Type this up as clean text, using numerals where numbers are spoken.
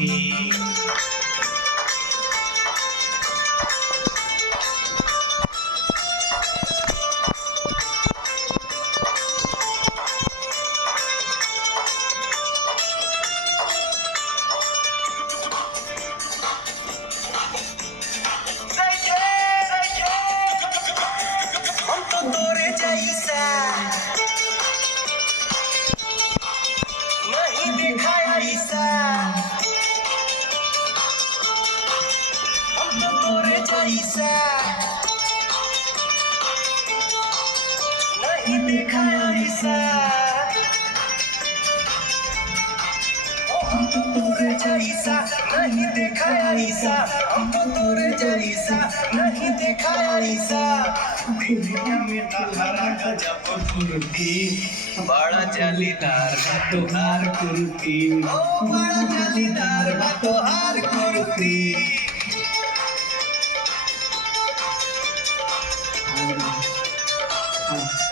कुर्ती नहीं देखा ऐसा हम तो तोरे जैसा नहीं देखा ऐसा हम तो तोरे जैसा नहीं देखा ऐसा हम तो तोरे जैसा नहीं देखा ऐसा दुनिया में तोहरा गजब कुर्ती बड़ा जालीदार बा तोहार कुर्ती ओ बड़ा जालीदार बा तोहार कुर्ती हाँ